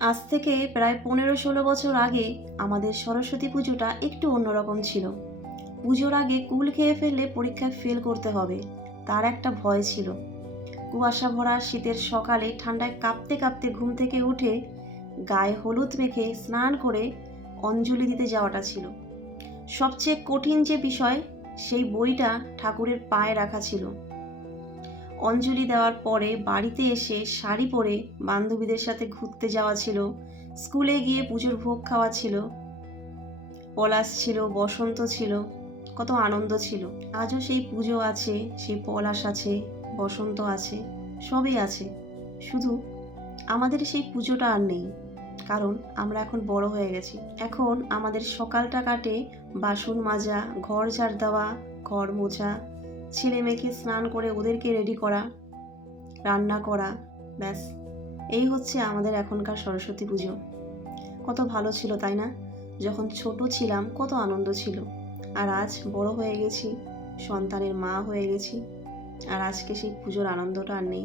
আজ থেকে প্রায় 15-16 বছর আগে আমাদের সরস্বতী পুজোটা একটু অন্যরকম ছিল। পুজোর আগে কুল খেয়ে ফেললে পরীক্ষায় ফেল করতে হবে, তার একটা ভয় ছিল। কুয়াশা ভরা শীতের সকালে ঠান্ডায় কাঁপতে কাঁপতে ঘুম থেকে উঠে গায়ে হলুদ মেখে স্নান করে অঞ্জলি দিতে যাওয়াটা ছিল সবচেয়ে কঠিন যে বিষয়। সেই বইটা ঠাকুরের পায়ে রাখা ছিল। অঞ্জলি দেওয়ার পরে বাড়িতে এসে শাড়ি পরে বান্ধবীদের সাথে ঘুরতে যাওয়া ছিল, স্কুলে গিয়ে পুজোর ভোগ খাওয়া ছিল, পলাশ ছিল, বসন্ত ছিল, কত আনন্দ ছিল। আজও সেই পুজো আছে, সেই পলাশ আছে, বসন্ত আছে, সবই আছে। শুধু আমাদের সেই পুজোটা আর নেই, কারণ আমরা এখন বড় হয়ে গেছি। এখন আমাদের সকালটা কাটে বাসন মাজা, ঘর ঝাড় দেওয়া, ঘর মোছা, ছেলে মেয়েকে স্নান করে ওদেরকে রেডি করা, রান্না করা, ব্যাস। এই হচ্ছে আমাদের এখনকার সরস্বতী পুজো। কত ভালো ছিল তাই না? যখন ছোট ছিলাম কত আনন্দ ছিল। আর আজ বড় হয়ে গেছি, সন্তানের মা হয়ে গেছি, আর আজকে সেই পুজোর আনন্দটা আর নেই।